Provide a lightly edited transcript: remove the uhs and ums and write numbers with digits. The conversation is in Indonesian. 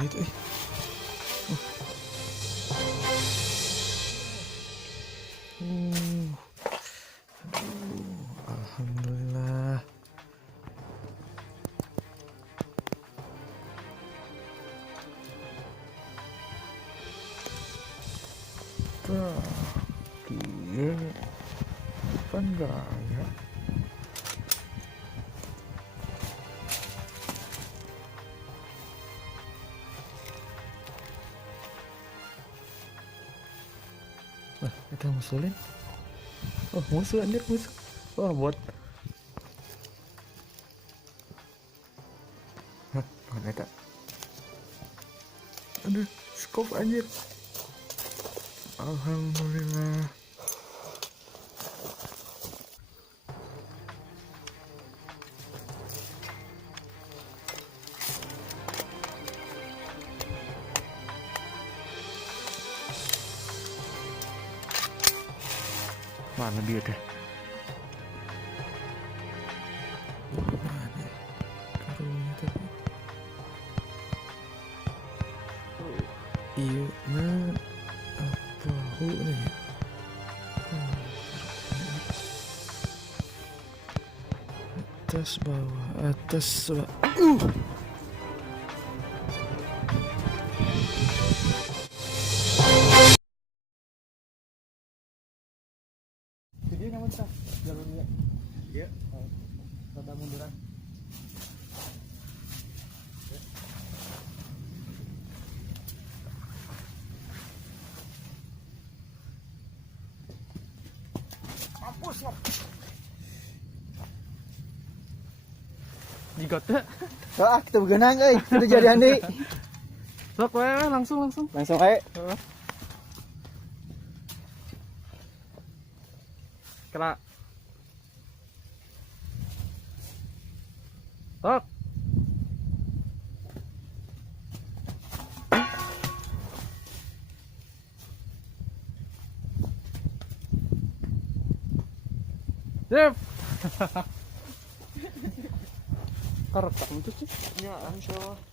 menit alhamdulillah. Iya, kan gaya. Wah, kita musulin. Oh, musuh anjir, musuh. Wah, bot. Hah, mana eta? Aduh, scope anjir. Alhamdulillah. Mana dia teh? Mana? Karunya tapi. Iya, nah apa nih? Atas bawah, atas bawah. Jadi namun sah jalurnya. Iya. Tata munduran. Mampus lo. Digot teh. Ah, kita begenang euy, sudah jadi andi. Sok we langsung. Langsung ae. Kena. Tok. Sip. Karekam itu sih. Ya, insyaallah.